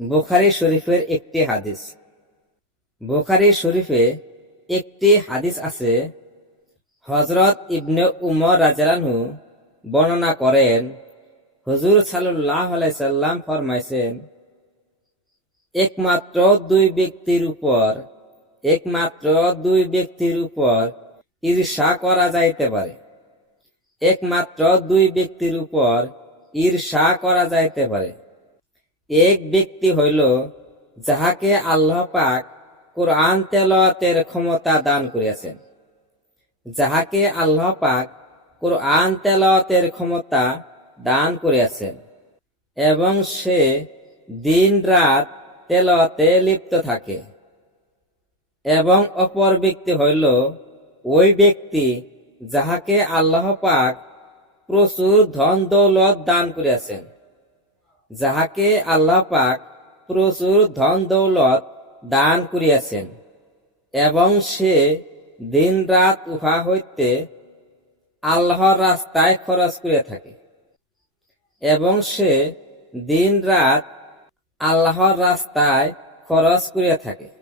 বুখারী শরীফের একটি হাদিস। বুখারী শরীফে একটি হাদিস আছে, হযরত ইবনে উমর রাদিয়াল্লাহু বর্ণনা করেন, হুজুর সাল্লাল্লাহু আলাইহি সাল্লাম ফরমাইছেন, একমাত্র দুই ব্যক্তির উপর ঈর্ষা করা যাইতে পারে। একমাত্র দুই ব্যক্তির উপর ঈর্ষা করা যাইতে পারে। এক ব্যক্তি হইল যাহাকে আল্লাহ পাক কুরআন তেলাওয়াতের ক্ষমতা দান করিয়াছেন। যাহাকে আল্লাহ পাক কুরআন তেলাওয়াতের ক্ষমতা দান করিয়াছেন এবং সে দিন রাত তেলাওয়াতে লিপ্ত থাকে। এবং অপর ব্যক্তি হইল ওই ব্যক্তি যাহাকে আল্লাহ পাক প্রচুর ধন দৌলত দান করিয়াছেন। যাহাকে আল্লাহ পাক প্রচুর ধন দৌলত দান করিয়াছেন এবং সে দিন রাত উহা হইতে আল্লাহর রাস্তায় খরচ করিয়া থাকে। এবং সে দিন রাত আল্লাহর রাস্তায় খরচ করিয়া থাকে।